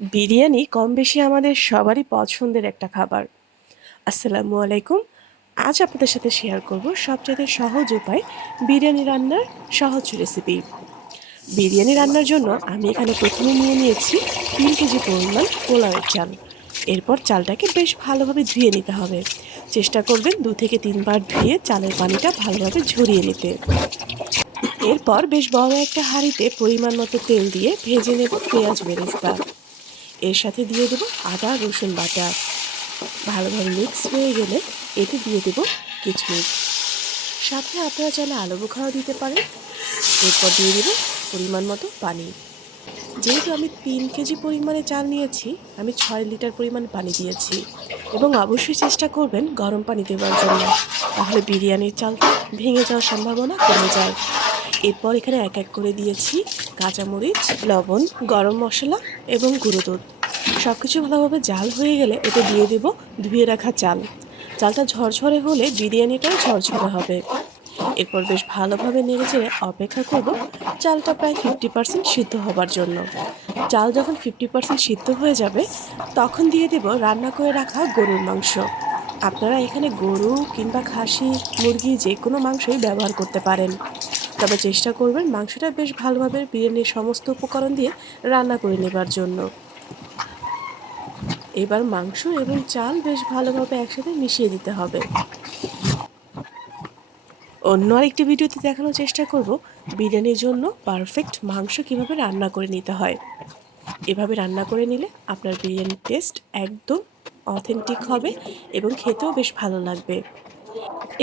বিরিয়ানি কম বেশি আমাদের সবারই পছন্দের একটা খাবার। আসসালামু আলাইকুম। আজ আপনাদের সাথে শেয়ার করব সবচেয়ে সহজ উপায় বিরিয়ানি রান্নার সহজ রেসিপি বিরিয়ানি রান্নার জন্য আমি এখানে প্রথমে নিয়ে নিয়েছি তিন কেজি পরিমাণ পোলাওয়ের চাল। এরপর চালটাকে বেশ ভালোভাবে ধুয়ে নিতে হবে। চেষ্টা করবেন দু থেকে তিনবার ধুয়ে চালের পানিটা ভালোভাবে ঝরিয়ে নিতে। এরপর বেশ বড় একটা হাঁড়িতে পরিমাণ মতো তেল দিয়ে ভেজে নেব পেঁয়াজ বেরেস্তা। এর সাথে দিয়ে দেবো আদা, রসুন বাটা। ভালোভাবে মিক্স হয়ে গেলে এতে দিয়ে দেবো কিচমিচ। সাথে আপনারা চাইলে আলু বোখাও দিতে পারেন। এরপর দিয়ে দেবো পরিমাণ মতো পানি। যেহেতু আমি তিন কেজি পরিমাণে চাল নিয়েছি, আমি ছয় লিটার পরিমাণ পানি দিয়েছি। এবং অবশ্যই চেষ্টা করবেন গরম পানি দেওয়ার জন্য। তাহলে বিরিয়ানির চালটা ভেঙে যাওয়ার সম্ভাবনা কমে যায়। এরপর এখানে এক এক করে দিয়েছি কাঁচামরিচ, লবণ, গরম মশলা এবং গুঁড়ো দুধ। সব কিছু ভালোভাবে জাল হয়ে গেলে এতে দিয়ে দেব ধুয়ে রাখা চাল। চালটা ঝরঝরে হলে বিরিয়ানিটাও ঝরঝরে হবে। এরপর বেশ ভালোভাবে নেড়ে চেড়ে অপেক্ষা করব চালটা প্রায় ফিফটি পার্সেন্ট সিদ্ধ হবার জন্য। চাল যখন ফিফটি পার্সেন্ট সিদ্ধ হয়ে যাবে, তখন দিয়ে দেব রান্না করে রাখা গরুর মাংস। আপনারা এখানে গরু কিংবা খাসি, মুরগি যে কোনো মাংসই ব্যবহার করতে পারেন। তবে চেষ্টা করবেন মাংসটা বেশ ভালোভাবে বিরিয়ানির সমস্ত উপকরণ দিয়ে রান্না করে নেবার জন্য। এবার মাংস এবং চাল বেশ ভালোভাবে একসাথে মিশিয়ে দিতে হবে। অন্য আরেকটি ভিডিওতে দেখানোর চেষ্টা করব, বিরিয়ানির জন্য পারফেক্ট মাংস কীভাবে রান্না করে নিতে হয়। এভাবে রান্না করে নিলে আপনার বিরিয়ানির টেস্ট একদম অথেন্টিক হবে এবং খেতেও বেশ ভালো লাগবে।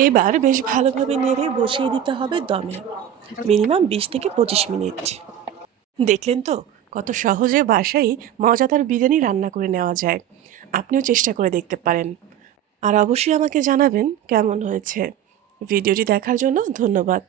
এবার বেশ ভালোভাবে নেড়ে বসিয়ে দিতে হবে দমে, মিনিমাম বিশ থেকে পঁচিশ মিনিট। দেখলেন তো? কত সহজে বাসায় মজাদার বিরিয়ানি রান্না করে নেওয়া যায়। আপনিও চেষ্টা করে দেখতে পারেন। আর অবশ্যই আমাকে জানাবেন কেমন হয়েছে। ভিডিওটি দেখার জন্য ধন্যবাদ।